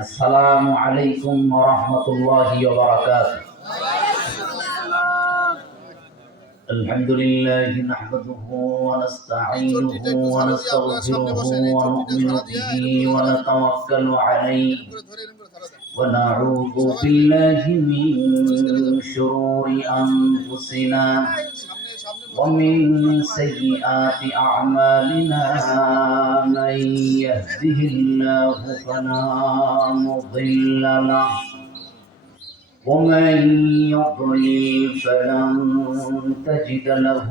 আসসালামু আলাইকুম ওয়া রাহমাতুল্লাহি ওয়া বারাকাতুহু। আলহামদুলিল্লাহি নাহমাদুহু ওয়া নাস্তাঈনুহু ওয়া নাস্তাগফিরুহু ওয়া নু'মিনু বিহি ওয়া নাতাওয়াক্কালু আলাইহি ওয়া না'উযু বিল্লাহি মিন শুরুরি আনফুসিনা ومن سيئات أعمالنا من يهده الله فلا مضل له ومن يضلل فلن تجد له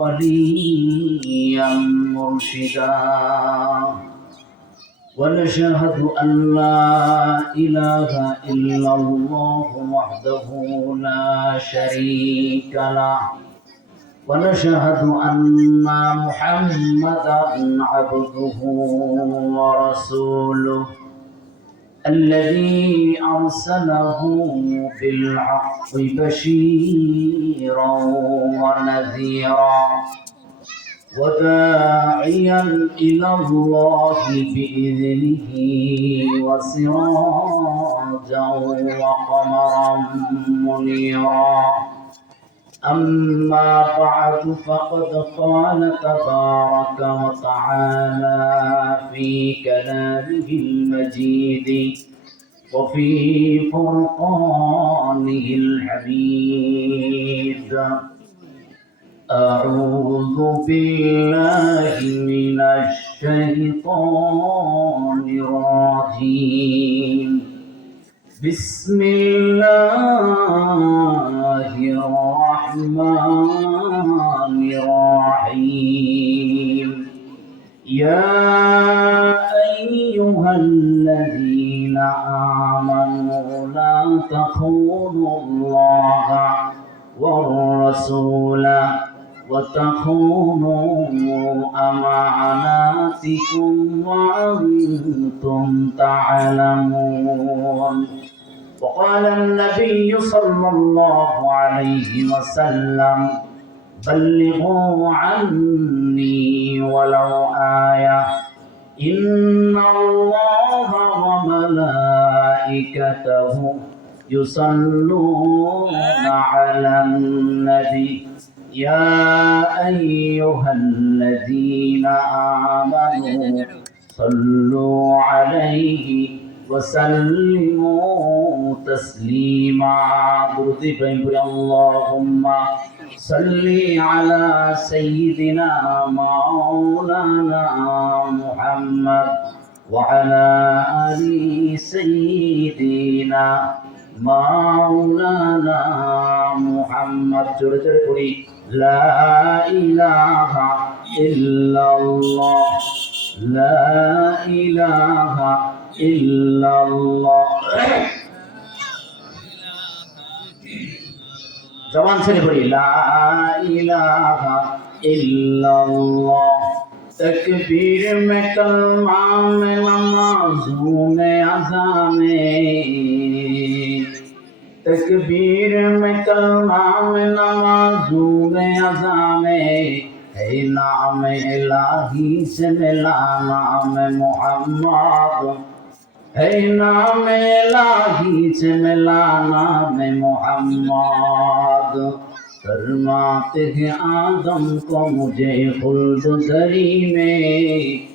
وليا مرشدا ونشهد أن لا إله إلا الله وحده لا شريك له ونشهد أن محمدا عبده ورسوله الذي أرسله بالحق بشيرا ونذيرا وداعيا إلى الله بإذنه وسراجا وقمرا منيرا أما بعد فقد قال تبارك وتعالى في كلامه المجيد وفي فرقانه الحميد أعوذ بالله من الشيطان الرجيم بسم الله الرحمن الرحيم يا أيها الذين آمنوا لا تخونوا الله والرسول وتخونوا أماناتكم وأنتم تعلمون وقال النبي صلى الله عليه وسلم بلغوا عني ولو آية إن الله وملائكته يصلون على النبي يا أيها الذين آمنوا صلوا عليه وسلموا تسليما اللهم صل على سيدنا مولانا محمد وعلى آل سيدنا مولانا محمد لا إله إلا الله لا إله إلا الله जवान से पढ़ी ला इलाहा इल्लल्लाह तकबीर में कलमा में नमाज़ों में अज़ान में तकबीर में कलमा में नमाज़ों में अज़ान में है नाम इलाही से मिला नाम मोहम्मद है नाम इलाही से मिला नाम मोहम्मद फरमाते हैं आदम को मुझे खुल्द दरी में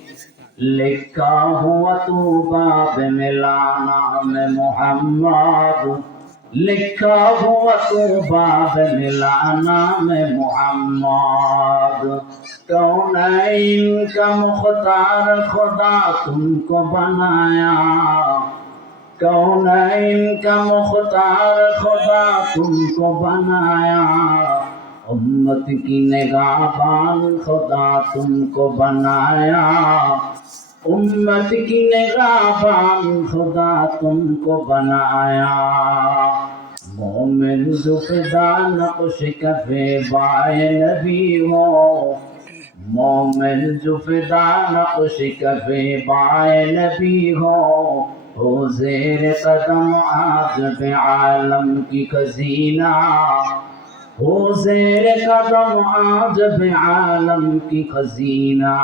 लिखा हुआ तू बाब मिला नाम मोहम्मद लिखा हुआ तू बाब मिला नाम मोहम्मद कौनैन का मुख्तार खुदा तुमको बनाया कौनैन का मुख्तार खुदा तुमको बनाया उम्मत की निगाहबान खुदा तुमको बनाया उम्मत की निगाहबान खुदा तुमको बनाया मोमिन जुफ़दा नक़्श कफ़े बाए नबी हो मोमिन जुफ़दा नक़्श कफ़े बाए नबी हो ज़ेर कदम आज़ब आलम की खज़ीना हो ज़ेर कदम आज़ब आलम की खज़ीना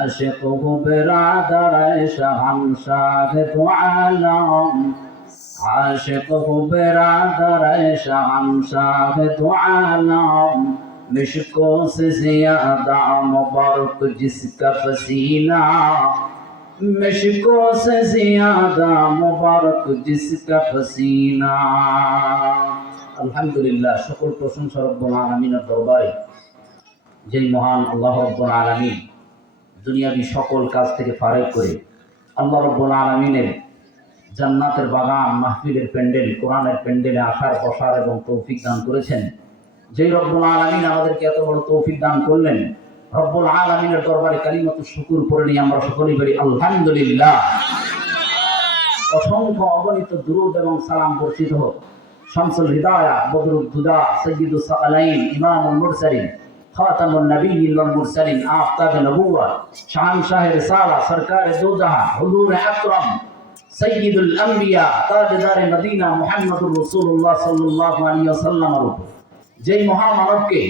عاشقه برادر شهنشاه دو عالم عاشقه برادر شهنشاه دو عالم مشکو سے زیادہ مبارک جس کا پسینہ مشکو سے زیادہ مبارک جس کا پسینہ আলহামদুলিল্লাহ সকল প্রশংসা রব্বুল আলামিনের দরবারে যেই মহান আল্লাহ রব্বুল আলামিন দুনিয়াবি সকল কাজ থেকে ফারেক করে আল্লাহ রব্বুল আলামিনের জান্নাতের বাগান মাহফিলের প্যান্ডেল কোরআনের প্যান্ডেলে আসার বসার এবং তৌফিক দান করেছেন। যেই রব্বুল আলামিন আমাদেরকে এত বড় তৌফিক দান করলেন, রব্বুল আলামিনের দরবারে কালিমাতুশ শুকর পড়ে নিয়ে আমরা সকলেই বলি আলহামদুলিল্লাহ। অসংখ্য অগণিত দুরূদ এবং সালাম বর্ষিত হোক শামসুল হিদায়া বদরুদ দুদা সৈয়দুস সাকালাইন ইমামুল মুরসালিন খাতামুন নবিয়্যিন ওয়াল মুরসালিন আফতাব নবুওয়াত শাহনশাহ রিসালা সরকারে দো জাহান হুজুর আকরাম সৈয়দুল আম্বিয়া তাজদারে মদিনা মুহাম্মদুর রাসূলুল্লাহ সাল্লাল্লাহু আলাইহি ওয়াসাল্লামের উপর যেই মহামানবকে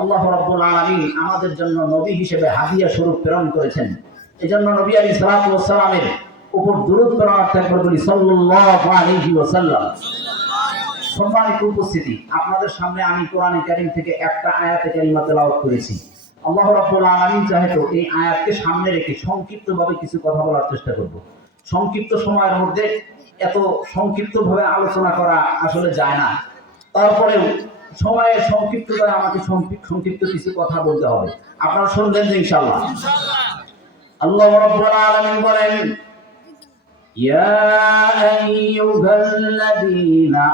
আল্লাহ রাব্বুল আলামিন আমাদের জন্য নবী হিসেবে হাদিয়া স্বরূপ প্রেরণ করেছেন, এজন্য নবী আলাইহিস সালাতু ওয়াস সালামের উপর দুরূদ পড়ার একবার বলি সাল্লাল্লাহু আলাইহি ওয়াসাল্লাম। সম্মানিত উপস্থিতি, আপনাদের সামনে আমি কোরআনে কারীম থেকে একটা আয়াতে কারিমা তেলাওয়াত করেছি। আল্লাহ রাব্বুল আলামিন চাহে তো এই আয়াতকে সামনে রেখে সংক্ষিপ্তভাবে কিছু কথা বলার চেষ্টা করব। সংক্ষিপ্ত সময়ের মধ্যে এত সংক্ষিপ্তভাবে আলোচনা করা আসলে যায় না, তারপরেও সময়ের সংক্ষিপ্ততায় আমাকে সংক্ষিপ্ত কিছু কথা বলতে হবে। আপনারা শুনবেন যে ইনশাআল্লাহ। আল্লাহ রাব্বুল আলামিন বলেন, ইয়া আইয়ুহাল্লাযীনা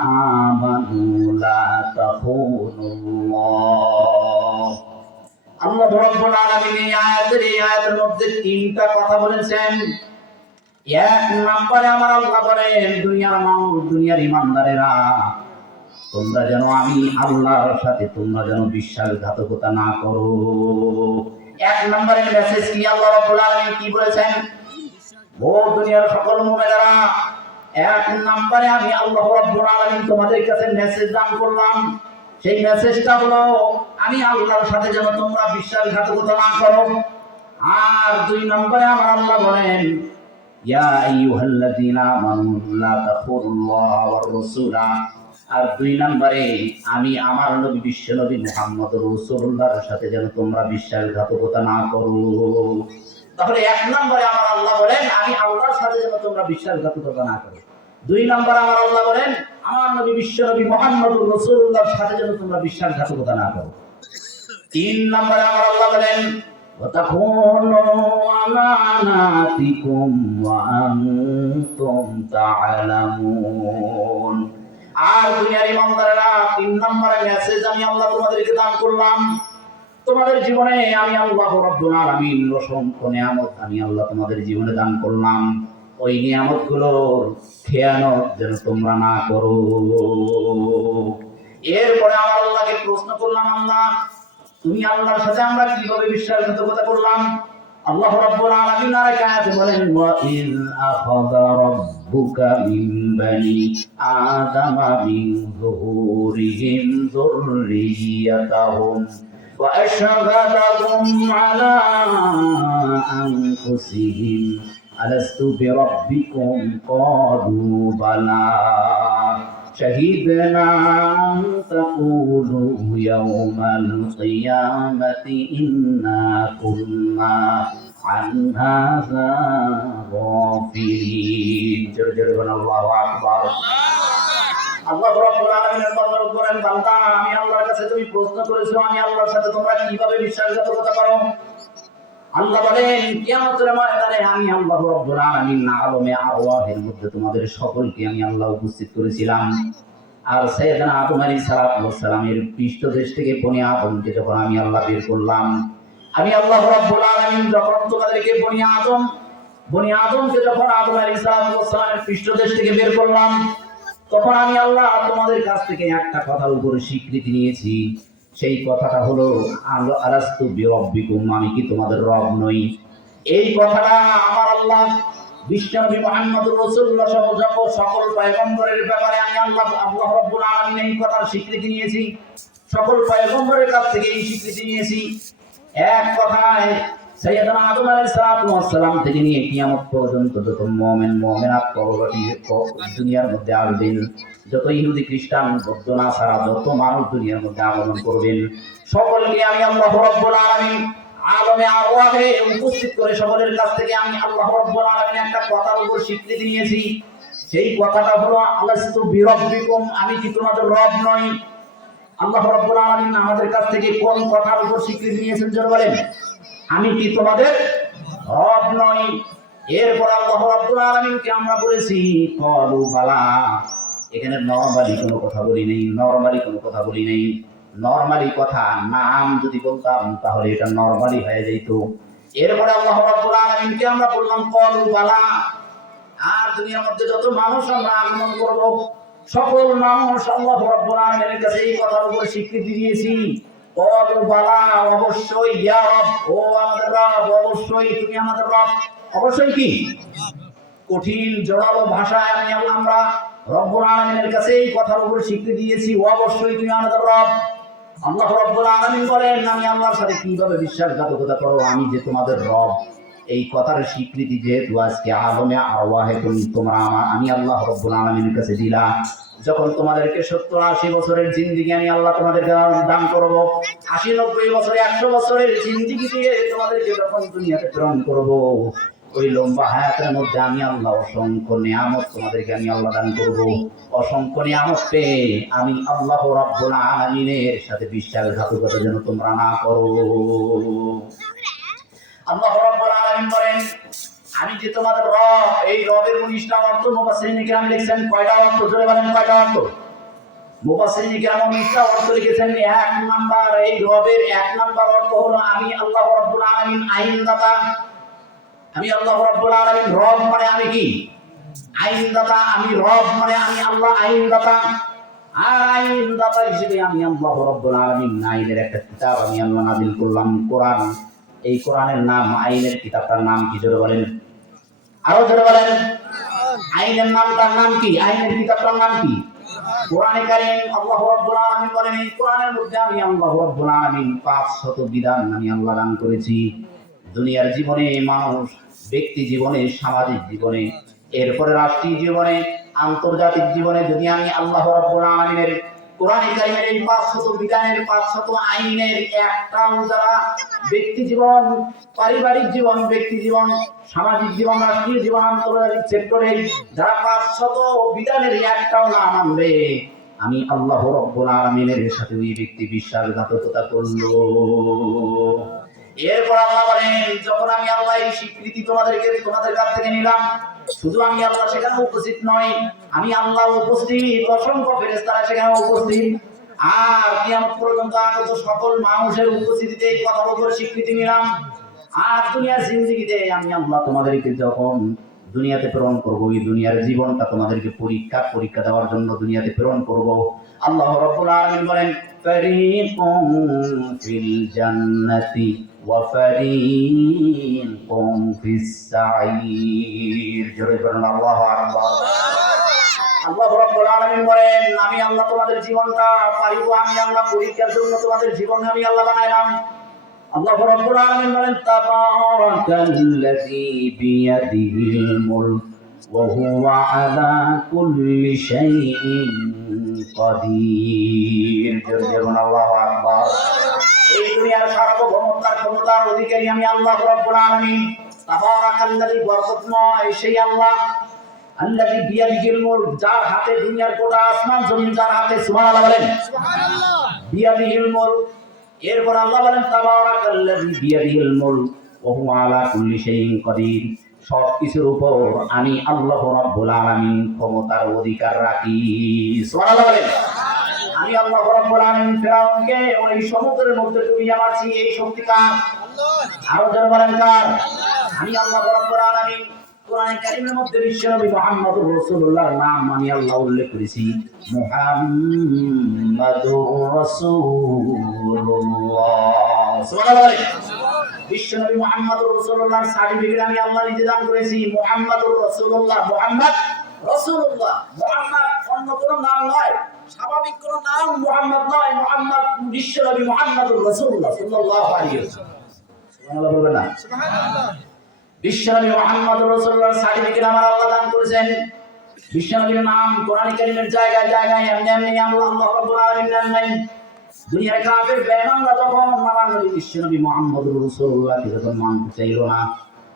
আমানু লা তাখুনুল্লাহ। আল্লাহ রাব্বুল আলামিন এই আয়াতের মধ্যে তিনটা কথা বলেছেন। এক নম্বরে আমার আল্লাহ বলেন, দুনিয়ার মানুষ, দুনিয়ার ঈমানদারেরা, তোমরা যেন আমি আল্লাহর সাথে তোমরা যেন বিশ্বাসঘাতকতা না করো। এক নম্বরের মেসেজ কি আল্লাহ রাব্বুল আলামিন কি বলেছেন? ও দুনিয়ার সকল মুমিনেরা, এক নম্বরে আমি আল্লাহ রাব্বুল আলামিন তোমাদের কাছে মেসেজ দান করলাম। সেই মেসেজটা হলো আমি আল্লাহর সাথে যেন তোমরা বিশ্বাসঘাতকতা না করো। আর দুই নম্বরে আমার আল্লাহ বলেন, ইয়া আইয়ুহাল্লাযীনা আমানু লা তাখুনুল্লাহ ওয়ার রাসূলা। আর দুই নম্বরে আমি আমার নবী বিশ্ব নবী মুহাম্মদুর রাসূলুল্লাহর সাথে যেন তোমরা বিশ্বাসঘাতকতা না করো। তাহলে এক নম্বরে আমার আল্লাহ বলেন আমি আল্লাহর সাথে যেন তোমরা বিশ্বাসঘাতকতা না করো। দুই নম্বরে আমার আল্লাহ বলেন আমার নবী বিশ্ব নবী মুহাম্মদুর রাসূলুল্লাহর সাথে যেন তোমরা বিশ্বাসঘাতকতা না করো। তিন নম্বরে আমার আল্লাহ বলেন ওয়াতাকুনু আমানাতিকুম ওয়া আনতুম তা'লামুন। আর দুনিয়ার ঈমানদারেরা, তিন নম্বরের মেসেজ আমি আল্লাহ তোমাদেরকে দান করলাম। তোমাদের জীবনে আমি আল্লাহ রাব্বুল আলামিন অসংখ্য নিয়ামত আমি আল্লাহ তোমাদের জীবনে দান করলাম। ওই নিয়ামতগুলোর খেয়ানত যেন তোমরা না করো। এরপরে আমার আল্লাহকে প্রশ্ন করলাম, আল্লাহ তুমি আল্লাহর সাথে আমরা কিভাবে বিশ্বাসঘাতকতা করলাম? আল্লাহ রাব্বুল আলামিন আরেক আয়াতে বলেন, ওয়া ইয আখাযা রাব্বুকা মিন বানি আদামা মিন যুহুরিহিম যুররিয়াতাহুম ওয়া আশহাদাহুম আলা আনফুসিহিম আলাস্তু বিরাব্বিকুম ক্বালু বালা শাহিদনা আন তাকুলু ইয়াওমাল কিয়ামাতি ইন্না কুন্না আন হাযা গাফিলিন। জোরে জোরে বলেন আল্লাহু আকবার। আল্লাহ রাব্বুল আলামিনের বলেন, বান্দা আমি আল্লাহর কাছে তুমি প্রশ্ন করেছো আমি আল্লাহর সাথে তোমরা কিভাবে বিশ্বাসঘাতকতা করো। আল্লাহ বলেন কিয়ামতের ময়দানে আমি আল্লাহ রাব্বুল আলামিন আলমে আরওয়াহের মধ্যে তোমাদের সকলকে আমি আল্লাহ উপস্থিত করেছিলাম। আর সাইয়েদনা আদম আলাইহিস সালাতু ওয়াস সালামের পৃষ্ঠদেশ থেকে বনি আদমকে যখন আমি আল্লাহ বের করলাম, আমি আল্লাহ রাব্বুল আলামিন যখন তোমাদেরকে বনি আদমকে যখন আদম আলাইহিস সালাতু ওয়াস সালামের পৃষ্ঠদেশ থেকে বের করলাম, তখন আমি আল্লাহ তোমাদের কাছ থেকে একটা কথার উপরে স্বীকৃতি নিয়েছি। সেই কথাটা হলো আলাস্তু বিরাব্বিকুম, আমি কি তোমাদের রব নই? এই কথাটা আমার আল্লাহ বিশ্বনবী মুহাম্মদুর রাসূলুল্লাহ সহ সকল পয়গম্বরের ব্যাপারে আমি আল্লাহ রাব্বুল আলামিন এই কথার স্বীকৃতি নিয়েছি। সকল পয়গম্বরের কাছ থেকে এই স্বীকৃতি নিয়েছি। এক কথায় সাইয়েদনা আদম আলাইহিস সালাম থেকে নিয়ে কিয়ামত পর্যন্ত যত মুমিন মুমিনাত পরবর্তী দুনিয়ার মধ্যে আসবেন, যত ইহুদি খ্রিস্টান বৌদ্ধ নাসারা যত মানুষ দুনিয়ার মধ্যে আগমন করবেন, সকলকে আমি আল্লাহ রাব্বুল আলামিন আলমে আরওয়াহে উপস্থিত করে সকলের কাছ থেকে আমি আল্লাহ রাব্বুল আলামিন একটা কথার উপর স্বীকৃতি নিয়েছি। সেই কথাটা হলো আলাস্তু বিরাব্বিকুম, আমি কি তোমাদের রব নই? আল্লাহ রাব্বুল আলামিন আমাদের কাছ থেকে কোন কথার উপর স্বীকৃতি নিয়েছেন জোরে বলেন, আমি কি তোমাদের রব নই? এরপর আল্লাহ রাব্বুল আলামিনকে আমরা বলেছি ক্বালু বালা। এখানে নরমালি কোনো কথা বলি নেই, নরমালি কোনো কথা বলি নেই। নরমালি কথা নাম যদি বলতাম তাহলে এটা নরমালি হয়ে যেত। এরপরে আল্লাহ রাব্বুল আলামিনকে আমরা বললাম ক্বালু বালা। আর দুনিয়ার মধ্যে যত মানুষ আমরা আগমন করব, সকল মানুষ আল্লাহ রাব্বুল আলামিনের কাছে এই কথার উপর স্বীকৃতি দিয়েছি ক্বালু বালা, অবশ্যই ইয়া রব, ও আমাদের রব, অবশ্যই তুমি আমাদের রব। অবশ্যই কি কঠিন জড়ালো ভাষায় আমরা রব্বুল আলামিনের কাছে এই কথার উপর স্বীকৃতি দিয়েছি, অবশ্যই তুমি আমাদের রব। আল্লাহ রাব্বুল আলামিন বলেন, আমি আল্লাহর সাথে কিভাবে বিশ্বাসঘাতকতা করো, আমি যে তোমাদের রব। এই কথার স্বীকৃতি যেহেতু আজকে আলমে আরওয়াহে তোমরা আমি আল্লাহ রাব্বুল আলামিনের কাছে দিলা, যখন তোমাদেরকে 70-80 বছরের জিন্দেগি আমি আল্লাহ তোমাদেরকে দান করব, 80-90 বছর 100 বছরের জিন্দেগি দিয়ে তোমাদেরকে যখন দুনিয়াতে প্রেরণ করব, ওই লম্বা হায়াতের মধ্যে আমি আল্লাহ অসংখ্য নিয়ামত তোমাদেরকে আমি আল্লাহ দান করব। অসংখ্য নিয়ামত পেয়ে আমি আল্লাহ রাব্বুল আলামিনের সাথে বিশ্বাসঘাতকতা যেন তোমরা না করো। আল্লাহ রাব্বুল আলামিন বলেন, আমি যে তোমাদের রব। এই রবের 19টা অর্থ মুফাসসিরিন কিরাম লিখেছেন। কয়টা অর্থ জোরে বলেন, কয়টা অর্থ? মুফাসসিরিন কিরাম 19টা অর্থ লিখেছেন। এক নাম্বার, এই রবের 1 নাম্বার অর্থ হলো আমি আল্লাহ রাব্বুল আলামিন আইনদাতা। আমি আল্লাহ রাব্বুল আলামিন রব মানে আমি কি আইনদাতা। আমি রব মানে আমি আল্লাহ আইনদাতা। আর আইনদাতা হিসেবে আমি আল্লাহ রাব্বুল আলামিন আইনের একটা কিতাব আমি আল্লাহ নাযিল করলাম, কোরআন। এই কোরআনের নাম, আইনের কিতাবটার নাম কি জোরে বলেন, আরো জোরে বলেন। আইনের নামটার নাম কি? আইনের কিতাবটার নাম কি? কোরআনে কারীম। আল্লাহ রাব্বুল আলামিন বলেন, এই কোরআনের মধ্যে আমি আল্লাহ রাব্বুল আলামিন 500 বিধান আমি আল্লাহ দান করেছি। দুনিয়ার জীবনে মানুষ, ব্যক্তি জীবনে, সামাজিক জীবনে, এরপরে রাষ্ট্রীয় জীবনে, আন্তর্জাতিক জীবনে যদি আমি আল্লাহ রাব্বুল আলামিনের কোরআনে কারীমের এই 500 বিধানের 500 আইনের একটাও যারা ব্যক্তি জীবন, পারিবারিক জীবন, ব্যক্তি জীবন, সামাজিক জীবন, রাষ্ট্রীয় জীবন, আন্তর্জাতিক সেক্টরে যারা 500 বিধানের একটাও না মানবে, আমি আল্লাহ রাব্বুল আলামিনের সাথে ওই ব্যক্তি বিশ্বাসঘাতকতা করলো। এরপর আল্লাহ বলেন, যখন আমি আল্লাহ এই স্বীকৃতি তোমাদের কাছ থেকে নিলাম, শুধু আমি আল্লাহ সেখানে উপস্থিত নয়, আমি আল্লাহ উপস্থিত, অসংখ্য ফেরেশতারা সেখানে উপস্থিত, আর কিয়ামত পর্যন্ত আগত সকল মানুষের উপস্থিতিতে এই কথার উপর স্বীকৃতি নিলাম। আর দুনিয়ার জিন্দেগিতে আমি আল্লাহ তোমাদেরকে যখন দুনিয়াতে প্রেরণ করব, এই দুনিয়ার জীবনটা তোমাদেরকে পরীক্ষা দেওয়ার জন্য দুনিয়াতে প্রেরণ করব। আল্লাহ রাব্বুল আলামিন বলেন, ফারিকুম ফিল জান্নাতি ওয়া ফারিকুম ফিস সাঈর। জোরে বলেন আল্লাহু আকবার। আল্লাহ রাব্বুল আলামিন বলেন, আমি আল্লাহ তোমাদের জীবনটা পারিব, আমি আল্লাহ পরীক্ষার জন্য তোমাদের জীবন আমি আল্লাহ বানাইলাম। আল্লাহ রাব্বুল আলামিন বলেন, তাবারাকাল্লাযী বিয়াদিহিল মুলক ওয়া হুয়া আলা কুল্লি শাইইন কাদির। জোরে বলুন আল্লাহু আকবার। এই দুনিয়ার সার্বভৌমত্বের ক্ষমতার অধিকারী আমি আল্লাহ রাব্বুল আলামিন। তাবারাকাল্লাযী, বরকতময় সেই আল্লাহ, আল্লাযী বিয়াদিহিল মুলক, যার হাতে দুনিয়ার গোটা আসমান জমিন, যার হাতে, সুবহানাল্লাহ বলেন, সুবহানাল্লাহ, বিয়াদিহিল মুলক। এরপর আল্লাহ বলেন, তাবারাকাল্লাযী বিয়াদিহিল মুলক ওয়া হুয়া আলা কুল্লি শাইইন কাদির। সবকিছুর উপর আমি আল্লাহ রাব্বুল আলামিন ক্ষমতার অধিকার রাখি। সুবহানাল্লাহ বলেন। আমি আল্লাহ রাব্বুল আলামিন ফিরাউনকে ওই সমুদ্রের মধ্যে ডুবিয়ে মারছি, এই শক্তি কার? আল্লাহ। আরো জোরে বলেন কার? আমি আল্লাহ রাব্বুল আলামিন কোরআনে কারীমের মধ্যে বিশ্বনবী মুহাম্মদুর রাসূলুল্লাহর নাম আমি আল্লাহ উল্লেখ করেছি, মুহাম্মাদুর রাসূলুল্লাহ। সুবহানাল্লাহ। বিশ্বনবী মুহাম্মদুর রাসূলুল্লাহর সার্টিফিকেট আমি আল্লাহ নিজে দান করেছি, মুহাম্মাদুর রাসূলুল্লাহ। মুহাম্মদ রাসূলুল্লাহ, মুহাম্মদ অন্য কোনো নাম নয়, স্বাভাবিক কোনো নাম মুহাম্মদ নয়। মুহাম্মদ বিশ্বনবী মুহাম্মদুর রাসূলুল্লাহ সাল্লাল্লাহু আলাইহি ওয়াসাল্লাম। সুবহানাল্লাহ বলবেন না? সুবহানাল্লাহ। বিশ্বনবী মুহাম্মদুর রাসূলুল্লাহর সার্টিফিকেট আমার আল্লাহ দান করেছেন। বিশ্বনবীর নাম কোরআন কারীমের জায়গায় জায়গায় এমনি এমনি আল্লাহ রাব্বুল আলামিন নাম নাই। দুনিয়ার কাফের বেঈমানরা যখন আমার নবী বিশ্বনবী মুহাম্মদুর রাসূলুল্লাহকে যখন মানতে চাইল না,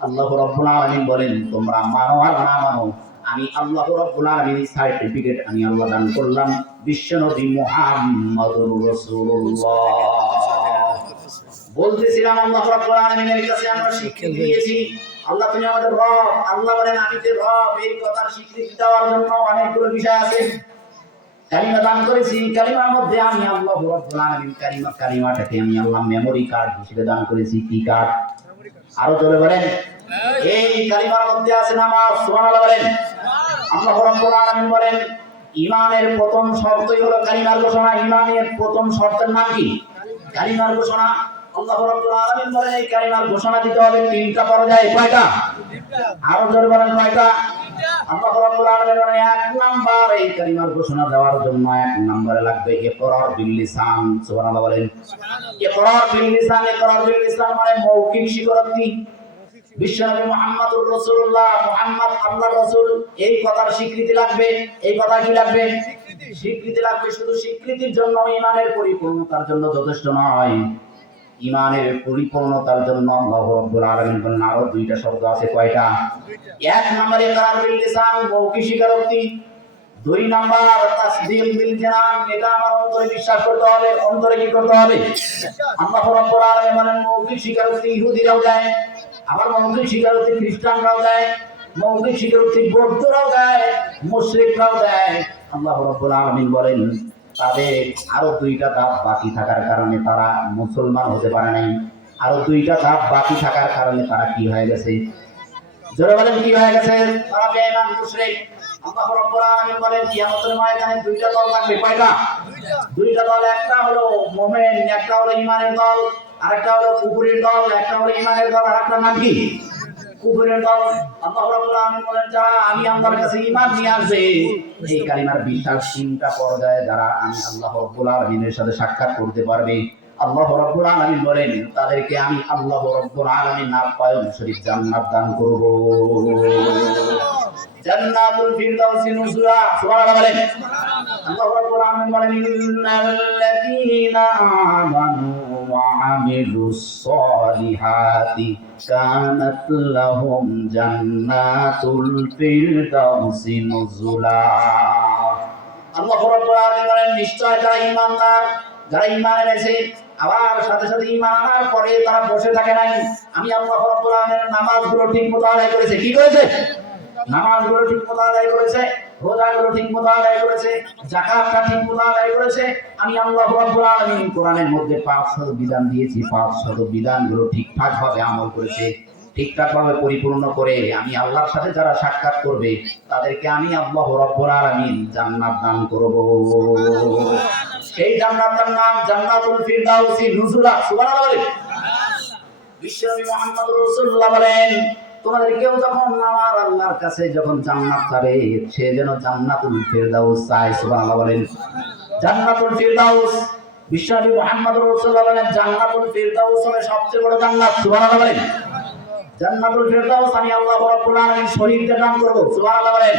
আল্লাহ রাব্বুল আলামিন বলেন তোমরা মানো আর না মানো, আমি আল্লাহ রাব্বুল আলামিনের সার্টিফিকেট আমি আল্লাহ দান করলাম বিশ্বনবী মুহাম্মদুর রাসূলুল্লাহ। বলতেছিলাম আল্লাহ রাব্বুল আলামিনের কাছে আমরা স্বীকৃতি দিয়েছি, আল্লাহ তুমি আমাদের রব। আল্লাহ বলেন আমি যে রব, এই কথার স্বীকৃতি দেওয়ার জন্য অনেকগুলো বিষয় আছে। কালিমা দান করেছি, কালিমার মধ্যে আমি আল্লাহ রাব্বুল আলামিন কালিমাটাকে আমি আল্লাহ মেমরি কার্ড হিসেবে দান করেছি। কি কার্ড? আরো জোরে বলেন। এই কালিমার মধ্যে আছে নামাজ। সুবহানাল্লাহ বলেন। আল্লাহ রাব্বুল আলামিন বলেন ঈমানের প্রথম শর্তই হলো কালিমার ঘোষণা। ঈমানের প্রথম শর্তের নাম কি? কালিমার ঘোষণা। আল্লাহ রাব্বুল আলামিন বলেন এই কালিমার ঘোষণা দিতে হবে তিনটা পর্যায়ে। কয়টা? আরো জোরে বলেন কয়টা? আল্লাহ রাব্বুল আলামিন বলেন এক নাম্বার এই কালিমার ঘোষণা দেওয়ার জন্য এক নম্বরে লাগবে ইকরার বিল লিসান। সুবহানাল্লাহ বলেন। ইকরার বিল লিসান, ইকরার বিল লিসান মানে মৌখিক স্বীকারোক্তি। বিশ্বনবী মুহাম্মদুর রাসূলুল্লাহ, মুহাম্মদ আল্লাহর রাসূল, এই কথার স্বীকৃতি লাগবে। এই কথা কি লাগবে? স্বীকৃতি লাগবে। শুধু স্বীকৃতির জন্য ঈমানের পরিপূর্ণতার জন্য যথেষ্ট নয়। ঈমানের পরিপূর্ণতার জন্য আল্লাহ রাব্বুল আলামিন বলেন আরো দুইটা শর্ত আছে। কয়টা? এক নম্বরে ইকরার বিল লিসান, মৌখিক স্বীকারোক্তি। দুই নাম্বার তাসদীক বিল জানান, এটা আমার অন্তরে বিশ্বাস করতে হবে। অন্তরে কি করতে হবে? আল্লাহ রাব্বুল আলামিন বলেন মৌখিক স্বীকারোক্তি ইহুদিরাও দেয়, আবার মৌখিক স্বীকারোক্তি খ্রিস্টানরাও দেয়, মৌখিক স্বীকারোক্তি বৌদ্ধরাও দেয়, মুশরিকরাও দেয়। আল্লাহ রাব্বুল আলামিন বলেন তাদের আরো দুইটা ধাপ বাকি থাকার কারণে তারা মুসলমান হতে পারে নাই। আরো দুইটা ধাপ বাকি থাকার কারণে তারা কি হয়ে গেছে? জোরে বলেন কি হয়ে গেছে? তারা বেঈমান মুশরিক। আল্লাহ রাব্বুল আলামিন বলেন কিয়ামতের ময়দানে দুইটা দল থাকবে। কয়টা? দুইটা দল। একটা হলো মুমিন, একটা হলো ঈমানের দল, আরেকটা হলো কুফরের দল। একটা হলো ঈমানের দল, আরেকটা নাম কি? কুফরের দল। আল্লাহ রাব্বুল আলামিন বলেন যারা আমি আল্লাহর কাছে ঈমান নিয়ে আসবে, এই কালিমার বিশ্বাস তিনটা পর্যায়ে যারা আমি আল্লাহ রাব্বুল আলামিনের সাথে সাক্ষাৎ করতে পারবে, আল্লাহ রাব্বুল আলামিন বলেন তাদেরকে আমি আল্লাহ রাব্বুল আলামিন নাপায়ন শরীফ জান্নাত দান করব। জান্নাতুল ফিরদাউসি নুজুলা। সুবহানাল্লাহ বলেন। আল্লাহ রাব্বুল আলামিন বলেন ইন্নাল্লাযীনা আমানু ওয়া আমিলুস সালিহাতি কানাত লাহুম জান্নাতুল ফিরদাউসি নুজুলা। আল্লাহ রাব্বুল আলামিন বলেন নিশ্চয় যারা ঈমানদার, যারা ঈমান এনেছে, আবার সাথে সাথে ঈমান আনার পরে তারা বসে থাকে নাই, আমি আল্লাহ রাব্বুল আলামিন নামাজগুলো ঠিকমতো আদায় করেছে। কি করেছে? নামাজগুলো ঠিকমতো আদায় করেছে, রোজাগুলো ঠিকমতো আদায় করেছে, যাকাতটা ঠিকমতো আদায় করেছে। আমি আল্লাহ রাব্বুল আলামিন কোরআনের মধ্যে 500 বিধান দিয়েছি, 500 বিধানগুলো ঠিকঠাকভাবে আমল করেছে, ঠিকঠাকভাবে পরিপূর্ণ করে আমি আল্লাহর সাথে যারা সাক্ষাৎ করবে তাদেরকে আমি আল্লাহ রাব্বুল আলামিন জান্নাত দান করব। সেই জান্নাতের নাম জান্নাতুল ফিরদাউসি নুজুলা। সুবহানাল্লাহ বলেন। বিশ্বনবী মুহাম্মদুর রাসূলুল্লাহ বলেন তোমাদের কেউ যখন আমার আল্লাহর কাছে যখন জান্নাত চাবে সে যেন জান্নাতুল ফিরদাউস চায়। সুবহানাল্লাহ বলেন। জান্নাতুল ফিরদাউস। বিশ্বনবী মুহাম্মদুর রাসূলুল্লাহ বলেন জান্নাতুল ফিরদাউস হলো সবচেয়ে বড় জান্নাত। সুবহানাল্লাহ বলেন। জান্নাতুল ফিরদাউস আমি আল্লাহ রাব্বুল আলামিন শরীরকে দান করব। সুবহানাল্লাহ বলেন।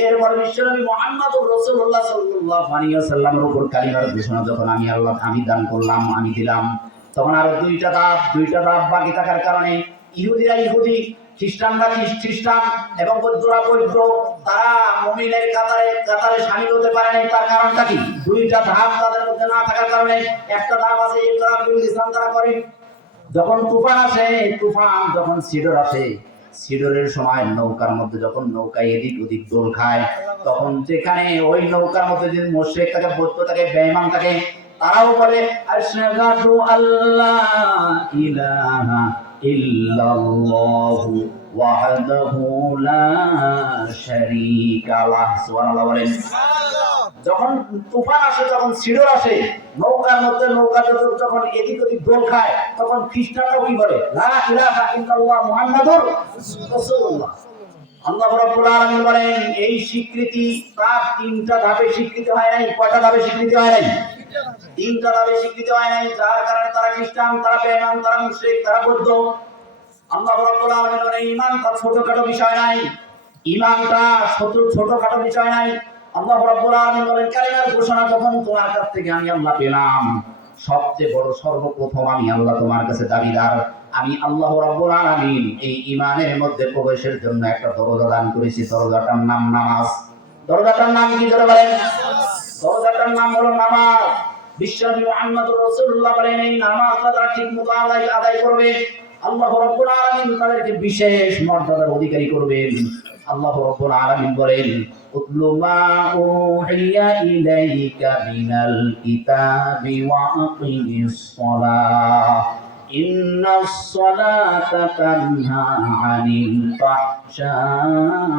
এরপর বিশ্বনবী মুহাম্মদুর রাসূলুল্লাহ সাল্লাল্লাহু আলাইহি ওয়াসাল্লামের উপর কালিমার ঘোষণা যখন আমি দান করলাম, আমি দিলাম, তখন আরো দুইটা ধাপ বাকি থাকার কারণে ইহুদিরা ইহুদি, খ্রিস্টানরা খ্রিস্টান এবং বৌদ্ধরা বৌদ্ধ, তারা মুমিনের কাতারে শামিল হতে পারে নাই। তার কারণটা কি? দুইটা ধাপ তাদের মধ্যে না থাকার কারণে। একটা ধাপ আছে ইকরার বিল লিসান তারা করে। যখন তুফান আসে, যখন সিডর আসে, সিডরের সময় নৌকার মধ্যে যখন নৌকা এদিক ওদিক দোল খায়, তখন যেখানে ওই নৌকার মধ্যে যদি মুশরিক থাকে, বৌদ্ধ থাকে, বেঈমান থাকে, তারাও বলে আশহাদু আল্লা ইলাহা ইল্লাল্লাহু ওয়াহদাহু লা শারীকা লাহ। সুবহানাল্লাহ বলেন। যখন তুফান আসে, যখন সিডর আসে, নৌকার মধ্যে নৌকা যখন এদিক ওদিক দোল খায়, তখন খ্রিস্টানরাও কি বলে লা ইলাহা ইল্লাল্লাহ মুহাম্মাদুর রাসূলুল্লাহ। আল্লাহ রাব্বুল আলামিন বলেন এই স্বীকৃতি তার তিনটা ধাপে স্বীকৃতি হয় নাই। কয়টা ধাপে স্বীকৃতি হয় নাই? তিনটা দাবি স্বীকৃতি হয় নাই, যার কারণে তারা খ্রিস্টান, তারা বেঈমান, তারা মুশরিক, তারা বৌদ্ধ। আল্লাহ রাব্বুল আলামিন বলেন ঈমানটা ছোটখাটো বিষয় নাই, ঈমানটা ছোটখাটো বিষয় নাই। আল্লাহ রাব্বুল আলামিন বলেন কালিমার ঘোষণা যখন তোমার কাছ থেকে আমি আল্লাহ পেলাম, সবচেয়ে বড় সর্বপ্রথম আমি আল্লাহ তোমার কাছে দাবিদার। আমি আল্লাহ রাব্বুল আলামিন এই ঈমানের মধ্যে প্রবেশের জন্য একটা দরজা দান করেছি, দরজাটার নাম নামাজ। দরজাটার নাম কি জোরে বলেন? দরজাটার নাম হলো নামাজ। বিশ্বনবী মুহাম্মদুর রাসূলুল্লাহ বলেন এই নামাজটা যারা ঠিকমতো আদায় করবে, আল্লাহ রাব্বুল আলামিন তাদেরকে বিশেষ মর্যাদার অধিকারী করবেন। আল্লাহ রাব্বুল আলামিন বলেন উতলু মা উহিয়া ইলাইকা মিনাল কিতাবি ওয়া আকিমিস সালাহ ইন্নাস সালাতা তানহা আনিল ফাহশাই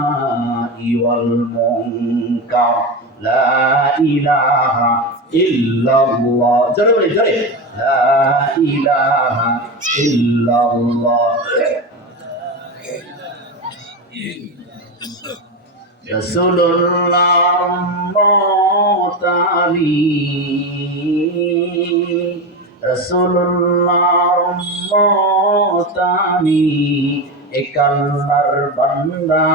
ওয়াল মুনকার লা ইলাহা ইল্লাল্লাহ। জোরে বলে জোরে, লা ইলাহা ইল্লাল্লাহ। রাসূলুল্লাহ মতালি, রাসূলুল্লাহ মতালি এক আল্লাহর বান্দা,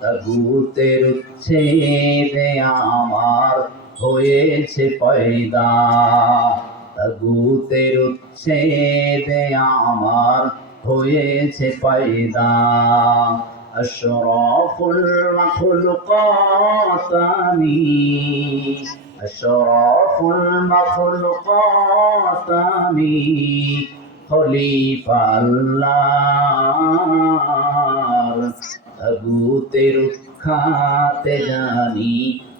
তাগুতের উচ্ছেদে আমার হয়েছে পয়দা, তাগুতের উচ্ছেদে আমার হয়েছে পয়দা। আশরাফুল মাখলুকাত আমি, আশরাফুল মাখলুকাত আমি, খলিফা আল্লাহর, তাগুতের খাতে জানি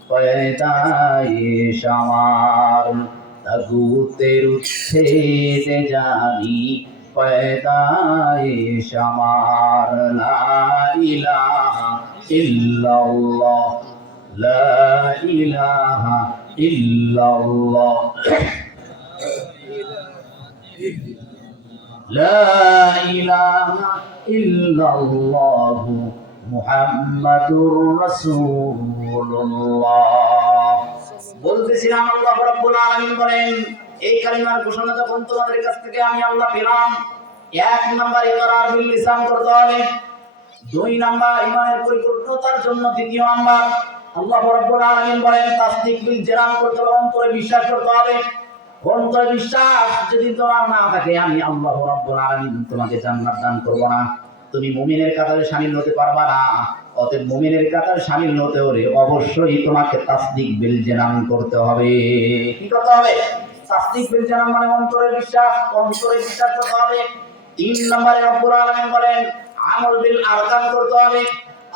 পয়দায়েশ আমার, তাগুতের উচ্ছেদে জানি পয়দায়েশ আমার। লা ইলাহা ইল্লাল্লাহ, লা ইলাহা ইল্লাল্লাহ, লা ইলাহা ইল্লাল্লাহ মুহাম্মাদুর রাসূলুল্লাহ। বলতেছিলাম আল্লাহ রাব্বুল আলামিন বলেন এই কালিমার ঘোষণা যখন তোমাদের কাছ থেকে আমি আল্লাহ পেলাম, এক নাম্বার ইকরার বিল লিসান করতে হবে, দুই নাম্বার ঈমানের পরিপূর্ণতার জন্য দ্বিতীয় নাম্বার আল্লাহ রাব্বুল আলামিন বলেন তাসদীক বিল জানান করতে হবে, অন্তরে বিশ্বাস করতে হবে। অন্তরে বিশ্বাস যদি তোমার না থাকে, আমি আল্লাহ রাব্বুল আলামিন তোমাকে জান্নাত দান করব না, তুমি মুমিনের কাতারে শামিল হতে পারবা না। অতএব মুমিনের কাতারে শামিল হতে হলে অবশ্যই তোমাকে তাসদীক বিল জানান করতে হবে। কি করতে হবে? তাসদীক বিল জানান মানে অন্তরে বিশ্বাস করতে হবে। তিন নম্বরে রব্বুল আলামিন বলেন আমল বিল আরকান করতে হবে।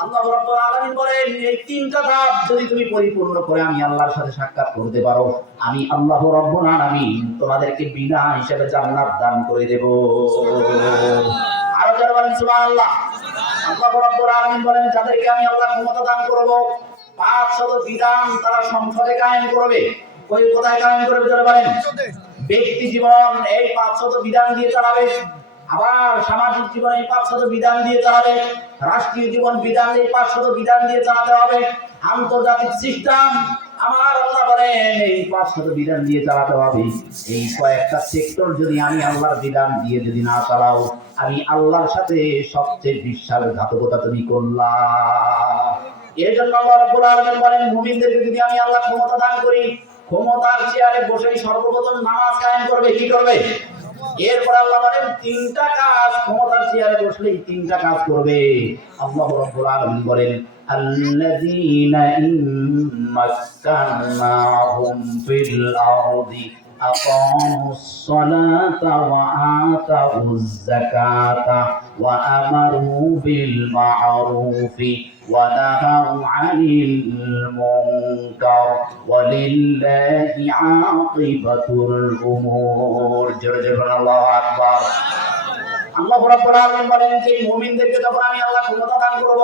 আল্লাহ রাব্বুল আলামিন বলেন এই তিনটা ধাপ যদি তুমি পরিপূর্ণ করে আমি আল্লাহর সাথে সাক্ষাৎ করতে পারো, আমি আল্লাহ রাব্বুল আলামিন তোমাদেরকে বিনা হিসাবে জান্নাত দান করে দেব। আরো যারা বলেন সুবহানাল্লাহ। আল্লাহ রাব্বুল আলামিন বলেন যাদেরকে আমি আল্লাহ ক্ষমতা দান করব, 500 বিধান তারা সংসদে কায়েম করবে। ওই কোথায় কায়েম করবে যারা বলেন? ব্যক্তি জীবন এই 500 বিধান দিয়ে চালাবে, আবার সামাজিক জীবনে 500 বিধান দিয়ে চালাবে, রাষ্ট্রীয় জীবন বিধান এই 500 বিধান দিয়ে চালাতে হবে, আন্তর্জাতিক সিস্টেম আমার আল্লাহ বলেন এই 500 বিধান দিয়ে চালাতে হবে। এই কয়েকটা সেক্টর যদি আমি আল্লাহর বিধান দিয়ে যদি না চালাও, আমি আল্লাহর সাথে সবচেয়ে বিশ্বাসঘাতকতা তুমি করলা। এর জন্য আল্লাহ রাব্বুল আলামিন বলেন মুমিনদেরকে যদি আমি আল্লাহ ক্ষমতা দান করি, ক্ষমতার চেয়ারে বসেই সর্বপ্রথম নামাজ কায়েম করবে। কি করবে? এরপর আল্লাহ বলেন তিনটা কাজ, ক্ষমতার চেয়ারে বসলেই তিনটা কাজ করবে। আল্লাহ রাব্বুল আলামিন বলেন আল্লাযীনা ইম্মাক্কানাহুম ফিল আরদি আকামুস সালাতা ওয়া আতাউয যাকাতা ওয়া আমারু বিল মা'রুফি ওয়া নাহাউ আনিল মুনকার ওয়ালিল্লাহি আকিবাতুল উমুর। জোরে জোরে আল্লাহু আকবার। আল্লাহ রাব্বুল আলামিন বলেন যে মুমিনদেরকে যখন আমি আল্লাহ ক্ষমতা দান করব,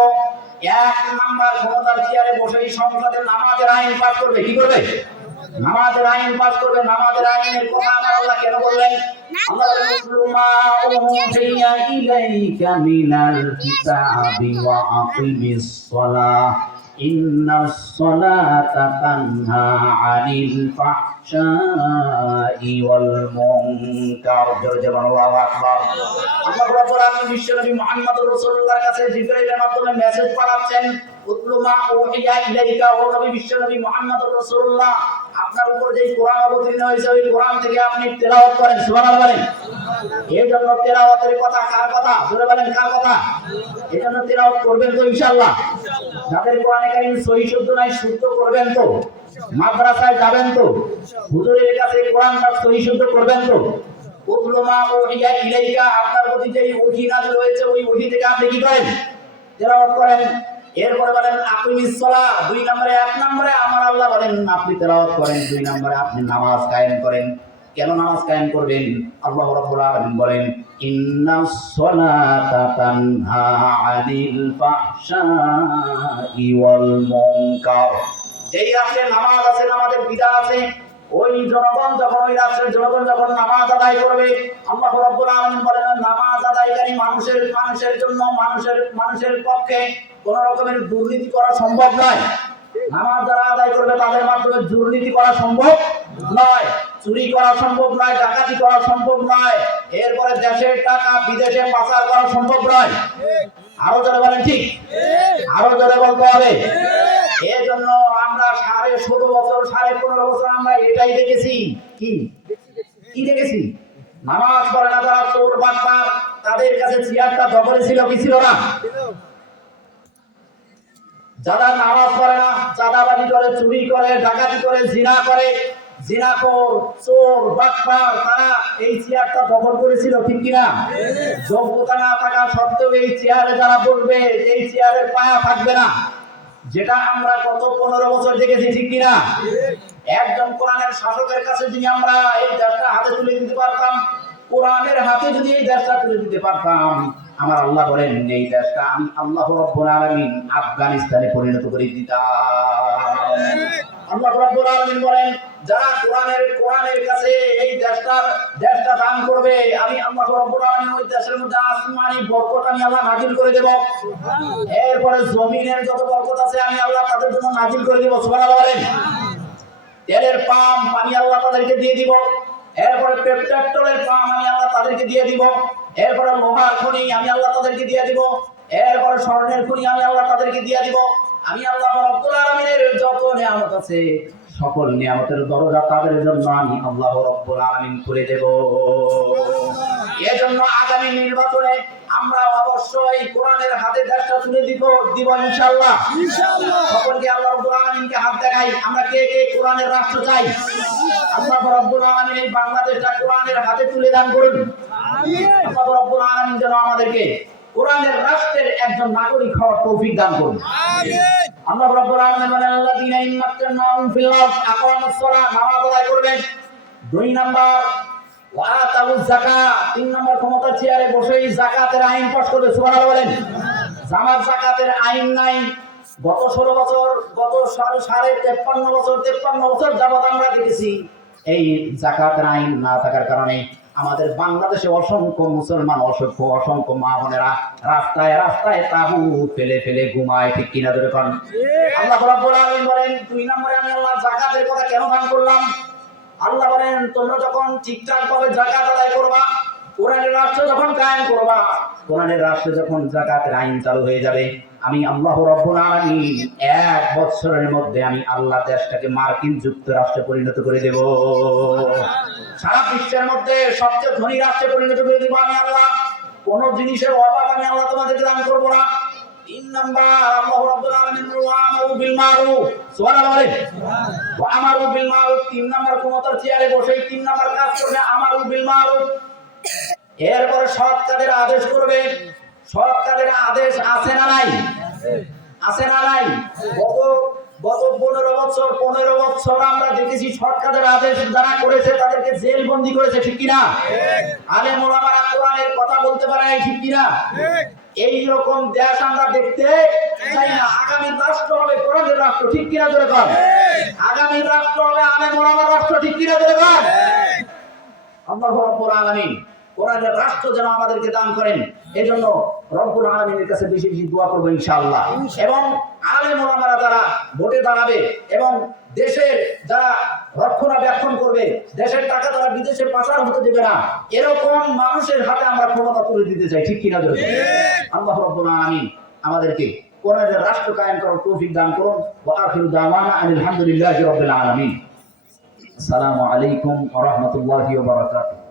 এক নাম্বার ক্ষমতার চেয়ারে বসেই সংসদে নামাজের আইন পাস করবে। কি করবে? নামাজের আইন পাস করবে। নামাজের আইনের কথা আমার আল্লাহ কেন বললেন? আল্লাহ বলেন মা উহিয়া ইলাইকা মিনাল কিতাবি ওয়া আকিমিস সালাহ ইন্নাস সালাতা তানহা আনিল ফাহশাই ওয়াল মুনকার। জোরে জোরে আল্লাহু আকবার। আল্লাহ রাব্বুল আলামিন বিশ্বনবী মুহাম্মদ রাসূলুল্লাহর কাছে জিবরাইলের মাধ্যমে মেসেজ পাঠাচ্ছেন, উতলু মা উহিয়া ইলাইকা, ও নবী বিশ্বনবী মুহাম্মদ রাসূলুল্লাহ, আপনার উপর যে কোরআন অবতীর্ণ হয়েছে ওই কোরআন থেকে আপনি তেলাওয়াত করেন। সুবহানাল্লাহ বলেন। এই জন্য তেলাওয়াতের কথা কার কথা? জোরে বলেন, কার কথা? এই জন্য তেলাওয়াত করবেন তো ইনশাআল্লাহ। যাদের কোরআনে কারীম সহিহ শুদ্ধ নাই, শুদ্ধ করবেন তো? মাদ্রাসায় যাবেন তো? হুজুরের কাছে কোরআনটা সহিহ শুদ্ধ করবেন তো? উতলু মা উহিয়া ইলাইকা, আপনার প্রতি যে ওহী নাযিল হয়েছে ওই ওহী থেকে আপনি কি করেন? তেলাওয়াত করেন। এরপরে বলেন আকিমিস সালাহ, 2 নম্বরে। 1 নম্বরে আমার আল্লাহ বলেন আপনি তেলাওয়াত করেন, 2 নম্বরে আপনি নামাজ কায়েম করেন। কেন নামাজ কায়েম করবেন? আল্লাহ রাব্বুল আলামিন বলেন ইন্নাস সালাতা তানহা আনিল ফাহশাই ওয়াল মুনকার। যেই রাষ্ট্রে নামাজ আছে, নামাজের বিধান আছে, ওই রাষ্ট্রের জনগণ যখন নামাজ আদায় করবে, আল্লাহ রাব্বুল আলামিন বলেন নামাজ আদায়কারী মানুষের জন্য, মানুষের পক্ষে কোন রকমের দুর্নীতি করা সম্ভব নয়। নামাজ যারা আদায় করবে তাদের মাধ্যমে দুর্নীতি করা সম্ভব নয়, চুরি করা সম্ভব নয়, ডাকাতি করা সম্ভব নয়, এরপরে দেশের টাকা বিদেশে পাচার করা সম্ভব নয়। আরো জোরে বলেন ঠিক, আরো জোরে বলতে হবে। এই জন্য আমরা 16.5 বছর 15.5 বছর আমরা এটাই দেখেছি। কি দেখেছি? নামাজ পড়ে না যারা চোর বাটপার, তাদের কাছে চেয়ারটা দখলে ছিল কি ছিল না? যারা নামাজ পড়ে না, চাঁদাবাজি করে, চুরি করে, ডাকাতি করে, জিনাখোর, চোর বাটপার, তারা এই চেয়ারটা দখল করেছিল, ঠিক কিনা? যোগ্যতা না থাকা সত্ত্বেও এই চেয়ারে যারা বসবে, এই চেয়ারের পায়া থাকবে না, যেটা আমরা গত 15 বছর দেখেছি, ঠিক কিনা? একজন কোরআনের শাসকের কাছে যদি আমরা এই দেশটা হাতে তুলে দিতে পারতাম, কোরআনের হাতে যদি এই দেশটা তুলে দিতে পারতাম, আমার আল্লাহ বলেন এই দেশটা আমি আল্লাহ রাব্বুল আলামিন আফগানিস্তানে পরিণত করে দিতাম। আল্লাহ রাব্বুল আলামিন বলেন যারা কোরআনের কাছে এই দেশটা দান করবে, আমি আল্লাহ রাব্বুল আলামিন ওই দেশের মধ্যে আসমানি বরকত আমি আল্লাহ নাযিল করে দেব। এরপরে জমিনের যত বরকত আছে আমি আল্লাহ তাদের জন্য নাযিল করে দেব। সুবহানাল্লাহ বলেন। তেলের পাম্প আমি আল্লাহ তাদেরকে দিয়ে দিব। এরপরে পেট্রোলের পাম্প আমি আল্লাহ তাদেরকে দিয়ে দিব। এরপরে লোহার খনি আমি আল্লাহ তাদেরকে দিয়ে দিব। এরপরে স্বর্ণের খনি আমি আল্লাহ তাদেরকে দিয়ে দিব। আমি আল্লাহ রাব্বুল আলামিনের যত নিয়ামত আছে সকল নিয়ামতের দরজা তাদের জন্য আমি আল্লাহ রাব্বুল আলামিন করে দেব। এজন্য আগামী নির্বাচনে আমরা অবশ্যই কোরআনের হাতে দেশটা তুলে দিব ইনশাআল্লাহ। সকলকে আল্লাহ রাব্বুল আলামিনকে হাত দেখাই, আমরা কে কে কোরআনের রাষ্ট্র চাই? আল্লাহ রাব্বুল আলামিন এই বাংলাদেশটা কোরআনের হাতে তুলে দান করুন। আমিন। আল্লাহ রাব্বুল আলামিন যেন আমাদেরকে কোরআনের রাষ্ট্রের একজন নাগরিক হওয়ার তৌফিক দান করুন। আমিন। আল্লাহ রাব্বুল আলামিন বলেন আল্লাযীনা ইম্মাক্কানাহুম ফিল আরদ আকামুস সালাহ, নামাজ আদায় করবেন। 2 নাম্বার ওয়া আতাউয যাকাত, 3 নাম্বার ক্ষমতা চেয়ারে বসেই যাকাতের আইন পাস করবে। সুবহানাল্লাহ বলেন। জামাত যাকাতের আইন নাই। গত 16 বছর, গত 53 বছর যাবত আমরা দেখেছি এই যাকাতের আইন না থাকার কারণে আমাদের বাংলাদেশে অসংখ্য মুসলমান, অসংখ্য মা বোনেরা রাস্তায় রাস্তায় তাবু ফেলে ফেলে ঘুমায়, ঠিক কিনা ধরে পান? আল্লাহ রাব্বুল আলামিন বলেন 2 নম্বরে আমি আল্লাহ যাকাতের কথা কেন দান করলাম? আল্লাহ বলেন তোমরা যখন ঠিকঠাক ভাবে যাকাত আদায় করবা, কোরআনের রাষ্ট্র যখন কায়েম করবা, কোরআনের রাষ্ট্রে যখন যাকাতের আইন চালু হয়ে যাবে, আমি আল্লাহ রাব্বুল আলামিন 1 বছরের মধ্যে আমি আল্লাহ দেশটাকে মার্কিন যুক্তরাষ্ট্রে পরিণত করে দেব। সারা বিশ্বের মধ্যে সবচেয়ে ধনী রাষ্ট্রে পরিণত করে দেব আমি আল্লাহ। কোন জিনিসের অভাব আমি আল্লাহ তোমাদেরকে দান করব না। 3 নাম্বার আল্লাহ রাব্বুল আলামিন ওয়া আমারু বিল মারুফ, সুবহানাল্লাহ বলেন। ওয়া আমারু বিল মারুফ, 3 নাম্বার ক্ষমতার চেয়ারে বসেই 3 নাম্বার কাজ করবে আমারু বিল মারুফ। এরপর সৎ কাজের আদেশ করবে। সৎ কাজের আদেশ আছে না নাই? আছে না নাই? গত 15 বছর আমরা দেখেছি সৎ কাজের আদেশ যারা করেছে তাদেরকে জেল বন্দী করেছে, ঠিক কিনা? আলেম ওলামারা কোরআনের কথা বলতে পারে না, ঠিক কিনা? এই রকম দেশ আমরা দেখতে চাই না। আগামী রাষ্ট্র হবে কোরআনের রাষ্ট্র, ঠিক কিনা জোরে বল? আগামী রাষ্ট্র হবে আলেম ওলামার রাষ্ট্র, ঠিক কিনা জোরে বল? আল্লাহু রাব্বুল আলামিন কোরআনের রাষ্ট্র যেন আমাদেরকে দান করেন। এই জন্য রব্বুল আলামিনের কাছে বেশি বেশি দোয়া করবো ইনশাআল্লাহ। এবং আলেম ওলামারা যারা ভোটে দাঁড়াবে এবং দেশের যারা রক্ষণাবেক্ষণ করবে, দেশের টাকা তারা বিদেশে পাচার হতে দেবে না, এরকম মানুষের হাতে আমরা ক্ষমতা তুলে দিতে চাই, ঠিক কিনা? আল্লাহ রাব্বুল আলামিন আমাদেরকে কোরআনের রাষ্ট্র কায়েম করার তৌফিক দান করুন। ওয়া আখিরু দাওয়ানা আলহামদুলিল্লাহি রাব্বিল আলামিন। আসসালামু আলাইকুম ওয়া রাহমাতুল্লাহি ওয়া বারাকাতুহু।